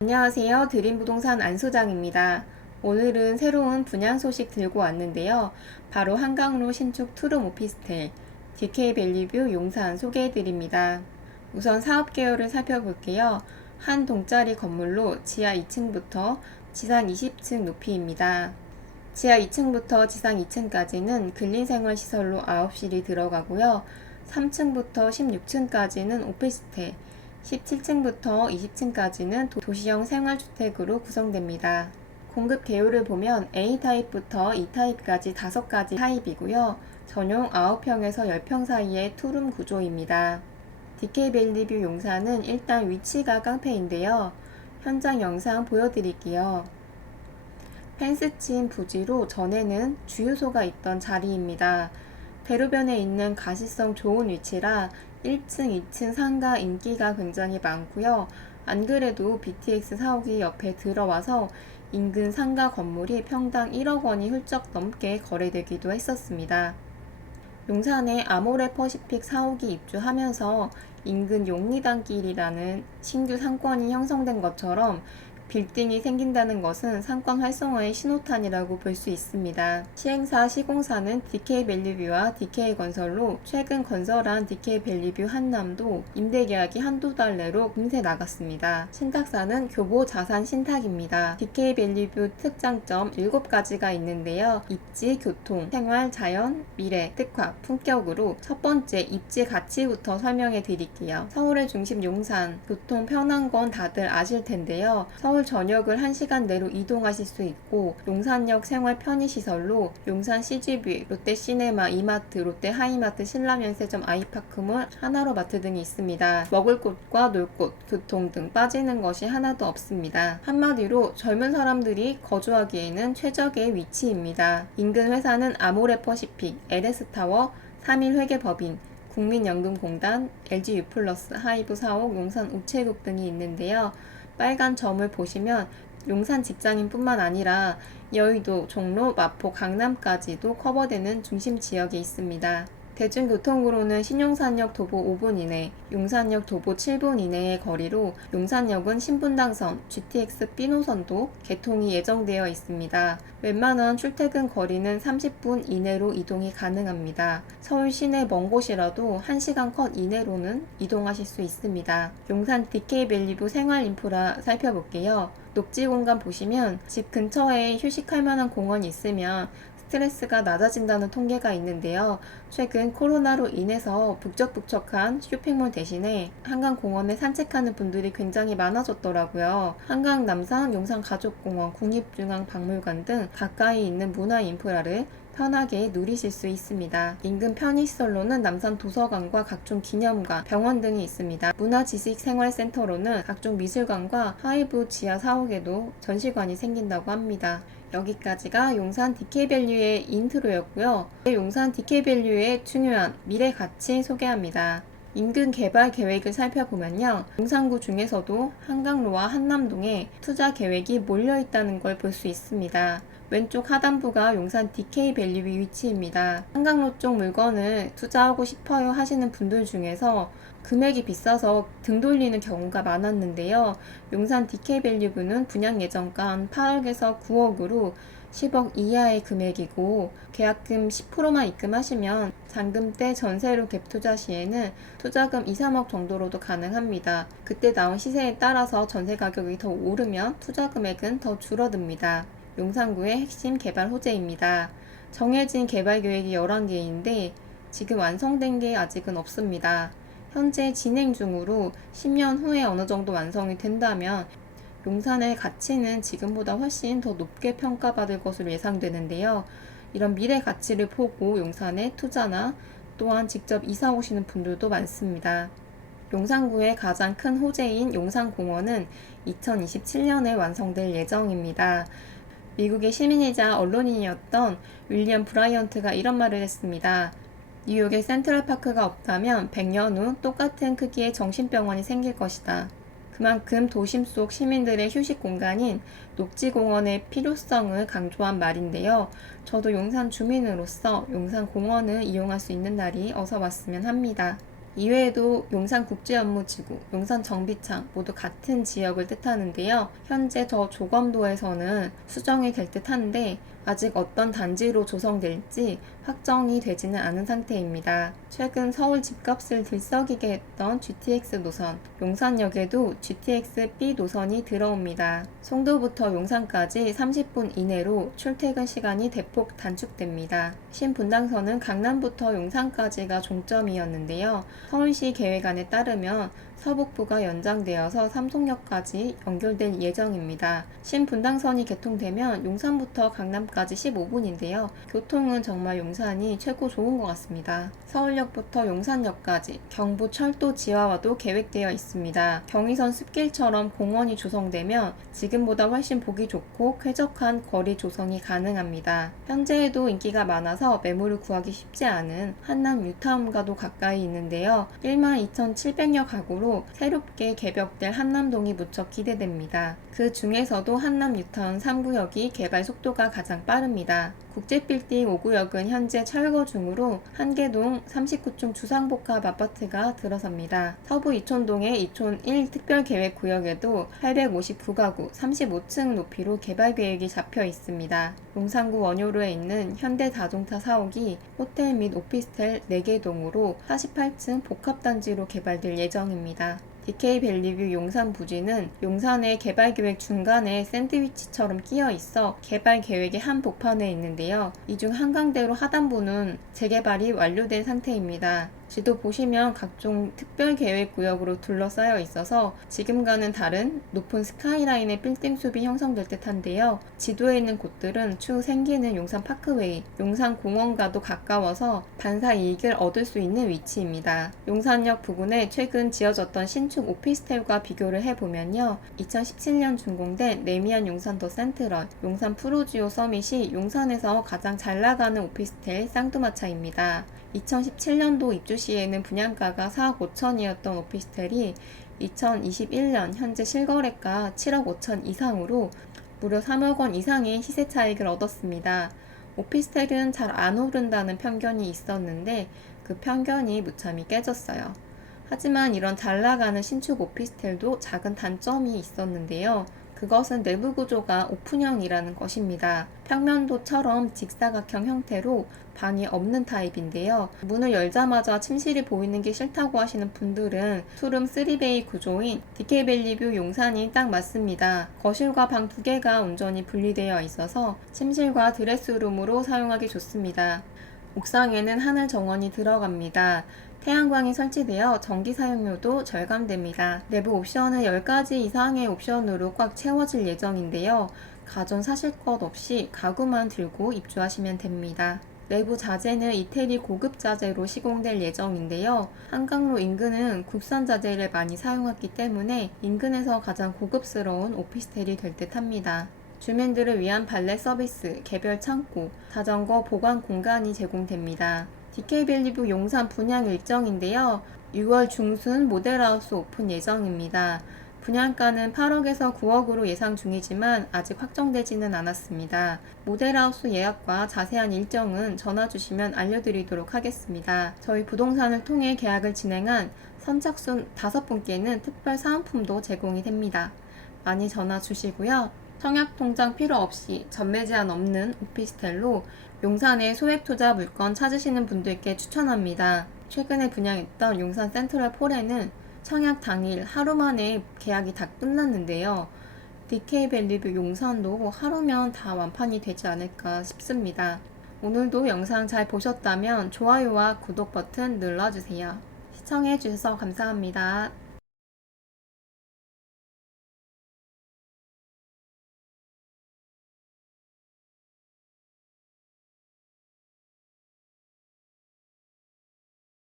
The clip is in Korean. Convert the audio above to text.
안녕하세요. 드림부동산 안소장입니다. 오늘은 새로운 분양 소식 들고 왔는데요. 바로 한강로 신축 투룸 오피스텔 DK밸리뷰 용산 소개해드립니다. 우선 사업 개요를 살펴볼게요. 한 동짜리 건물로 지하 2층부터 지상 20층 높이입니다. 지하 2층부터 지상 2층까지는 근린생활시설로 9실이 들어가고요. 3층부터 16층까지는 오피스텔, 17층부터 20층까지는 도시형 생활주택으로 구성됩니다. 공급 개요를 보면 A타입부터 E타입까지 5가지 타입이고요. 전용 9평에서 10평 사이의 투룸 구조입니다. DK밸리뷰 용산은 일단 위치가 깡패인데요. 현장 영상 보여드릴게요. 펜스친 부지로 전에는 주유소가 있던 자리입니다. 대로변에 있는 가시성 좋은 위치라 1층, 2층 상가 인기가 굉장히 많고요. 안 그래도 BTX 사옥이 옆에 들어와서 인근 상가 건물이 평당 1억 원이 훌쩍 넘게 거래되기도 했었습니다. 용산에 아모레퍼시픽 사옥이 입주하면서 인근 용리단길이라는 신규 상권이 형성된 것처럼 빌딩이 생긴다는 것은 상권 활성화의 신호탄이라고 볼 수 있습니다. 시행사 시공사는 DK밸리뷰와 DK건설로 최근 건설한 DK밸리뷰 한남도 임대계약이 한두 달 내로 금세 나갔습니다. 신탁사는 교보 자산 신탁입니다. DK밸리뷰 특장점 7가지가 있는데요. 입지, 교통, 생활, 자연, 미래, 특화, 품격으로 첫 번째 입지 가치부터 설명해 드릴게요. 서울의 중심 용산, 교통 편한 건 다들 아실 텐데요. 서울 전역을 1시간 내로 이동하실 수 있고 용산역 생활 편의시설로 용산 CGV, 롯데시네마, 이마트, 롯데하이마트, 신라면세점, 아이파크몰, 하나로마트 등이 있습니다. 먹을 곳과 놀 곳, 교통 등 빠지는 것이 하나도 없습니다. 한마디로 젊은 사람들이 거주하기에는 최적의 위치입니다. 인근 회사는 아모레퍼시픽, LS타워, 3일회계법인, 국민연금공단, LG유플러스, 하이브 사옥, 용산 우체국 등이 있는데요. 빨간 점을 보시면 용산 직장인뿐만 아니라 여의도, 종로, 마포, 강남까지도 커버되는 중심 지역에 있습니다. 대중교통으로는 신용산역 도보 5분 이내, 용산역 도보 7분 이내의 거리로 용산역은 신분당선, GTX B노선도 개통이 예정되어 있습니다. 웬만한 출퇴근 거리는 30분 이내로 이동이 가능합니다. 서울 시내 먼 곳이라도 1시간 컷 이내로는 이동하실 수 있습니다. 용산 DK밸리뷰 생활인프라 살펴볼게요. 녹지 공간 보시면 집 근처에 휴식할 만한 공원이 있으면 스트레스가 낮아진다는 통계가 있는데요. 최근 코로나로 인해서 북적북적한 쇼핑몰 대신에 한강공원에 산책하는 분들이 굉장히 많아졌더라고요. 한강 남산, 용산 가족공원, 국립중앙박물관 등 가까이 있는 문화 인프라를 편하게 누리실 수 있습니다. 인근 편의시설로는 남산 도서관과 각종 기념관, 병원 등이 있습니다. 문화지식생활센터로는 각종 미술관과 하이브 지하 사옥에도 전시관이 생긴다고 합니다. 여기까지가 용산 DK밸류의 인트로였고요. 용산 DK밸류의 중요한 미래 가치 소개합니다. 인근 개발 계획을 살펴보면요. 용산구 중에서도 한강로와 한남동에 투자 계획이 몰려있다는 걸 볼 수 있습니다. 왼쪽 하단부가 용산 DK밸류 위치입니다. 한강로 쪽 물건을 투자하고 싶어요 하시는 분들 중에서 금액이 비싸서 등 돌리는 경우가 많았는데요. 용산 DK밸류는 분양 예정가 한 8억에서 9억으로 10억 이하의 금액이고 계약금 10%만 입금하시면 잔금 때 전세로 갭 투자 시에는 투자금 2, 3억 정도로도 가능합니다. 그때 나온 시세에 따라서 전세 가격이 더 오르면 투자 금액은 더 줄어듭니다. 용산구의 핵심 개발 호재입니다. 정해진 개발 계획이 11개인데 지금 완성된 게 아직은 없습니다. 현재 진행 중으로 10년 후에 어느 정도 완성이 된다면 용산의 가치는 지금보다 훨씬 더 높게 평가받을 것으로 예상되는데요. 이런 미래 가치를 보고 용산에 투자나 또한 직접 이사 오시는 분들도 많습니다. 용산구의 가장 큰 호재인 용산공원은 2027년에 완성될 예정입니다. 미국의 시민이자 언론인이었던 윌리엄 브라이언트가 이런 말을 했습니다. 뉴욕에 센트럴파크가 없다면 100년 후 똑같은 크기의 정신병원이 생길 것이다. 그만큼 도심 속 시민들의 휴식 공간인 녹지공원의 필요성을 강조한 말인데요. 저도 용산 주민으로서 용산공원을 이용할 수 있는 날이 어서 왔으면 합니다. 이외에도 용산국제업무지구, 용산정비창 모두 같은 지역을 뜻하는데요. 현재 저 조검도에서는 수정이 될 듯한데 아직 어떤 단지로 조성될지 확정이 되지는 않은 상태입니다. 최근 서울 집값을 들썩이게 했던 GTX 노선, 용산역에도 GTX B 노선이 들어옵니다. 송도부터 용산까지 30분 이내로 출퇴근 시간이 대폭 단축됩니다. 신분당선은 강남부터 용산까지가 종점이었는데요. 서울시 계획안에 따르면 서북부가 연장되어서 삼성역까지 연결될 예정입니다. 신분당선이 개통되면 용산부터 강남까지 15분인데요. 교통은 정말 용산이 최고 좋은 것 같습니다. 서울역부터 용산역까지 경부철도 지하화도 계획되어 있습니다. 경의선 숲길처럼 공원이 조성되면 지금보다 훨씬 보기 좋고 쾌적한 거리 조성이 가능합니다. 현재에도 인기가 많아서 매물을 구하기 쉽지 않은 한남 뉴타운과도 가까이 있는데요. 12,700여 가구로 새롭게 개벽될 한남동이 무척 기대됩니다. 그 중에서도 한남 뉴타운 3구역이 개발 속도가 가장 빠릅니다. 국제빌딩 5구역은 현재 철거 중으로 한계동 39층 주상복합 아파트가 들어섭니다. 서부 이촌동의 이촌 1 특별계획구역에도 859가구 35층 높이로 개발 계획이 잡혀 있습니다. 용산구 원효로에 있는 현대자동차 사옥이 호텔 및 오피스텔 4개 동으로 48층 복합단지로 개발될 예정입니다. DK밸리뷰 용산 부지는 용산의 개발계획 중간에 샌드위치처럼 끼어 있어 개발 계획의 한 복판에 있는데요. 이 중 한강대로 하단부는 재개발이 완료된 상태입니다. 지도 보시면 각종 특별계획구역으로 둘러싸여 있어서 지금과는 다른 높은 스카이라인의 빌딩 숲이 형성될 듯한데요. 지도에 있는 곳들은 추후 생기는 용산 파크웨이, 용산 공원과도 가까워서 반사 이익을 얻을 수 있는 위치입니다. 용산역 부근에 최근 지어졌던 신축 오피스텔과 비교를 해보면요. 2017년 준공된 레미안 용산 더 센트럴, 용산 프로지오 서밋이 용산에서 가장 잘 나가는 오피스텔 쌍두마차입니다. 2017년도 입주 시에는 분양가가 4억 5천이었던 오피스텔이 2021년 현재 실거래가 7억 5천 이상으로 무려 3억 원 이상의 시세 차익을 얻었습니다. 오피스텔은 잘 안 오른다는 편견이 있었는데 그 편견이 무참히 깨졌어요. 하지만 이런 잘 나가는 신축 오피스텔도 작은 단점이 있었는데요. 그것은 내부 구조가 오픈형이라는 것입니다. 평면도처럼 직사각형 형태로 방이 없는 타입인데요. 문을 열자마자 침실이 보이는 게 싫다고 하시는 분들은 투룸 3베이 구조인 DK밸리뷰 용산이 딱 맞습니다. 거실과 방 2개가 온전히 분리되어 있어서 침실과 드레스룸으로 사용하기 좋습니다. 옥상에는 하늘 정원이 들어갑니다. 태양광이 설치되어 전기 사용료도 절감됩니다. 내부 옵션은 10가지 이상의 옵션으로 꽉 채워질 예정인데요. 가전 사실 것 없이 가구만 들고 입주하시면 됩니다. 내부 자재는 이태리 고급 자재로 시공될 예정인데요. 한강로 인근은 국산 자재를 많이 사용했기 때문에 인근에서 가장 고급스러운 오피스텔이 될 듯합니다. 주민들을 위한 발레 서비스, 개별 창고, 자전거 보관 공간이 제공됩니다. DK밸리뷰 용산 분양 일정인데요. 6월 중순 모델하우스 오픈 예정입니다. 분양가는 8억에서 9억으로 예상 중이지만 아직 확정되지는 않았습니다. 모델하우스 예약과 자세한 일정은 전화 주시면 알려드리도록 하겠습니다. 저희 부동산을 통해 계약을 진행한 선착순 5분께는 특별 사은품도 제공이 됩니다. 많이 전화 주시고요. 청약통장 필요 없이 전매 제한 없는 오피스텔로 용산의 소액투자 물건 찾으시는 분들께 추천합니다. 최근에 분양했던 용산 센트럴 폴에는 청약 당일 하루 만에 계약이 다 끝났는데요. DK밸리뷰 용산도 하루면 다 완판이 되지 않을까 싶습니다. 오늘도 영상 잘 보셨다면 좋아요와 구독 버튼 눌러주세요. 시청해주셔서 감사합니다.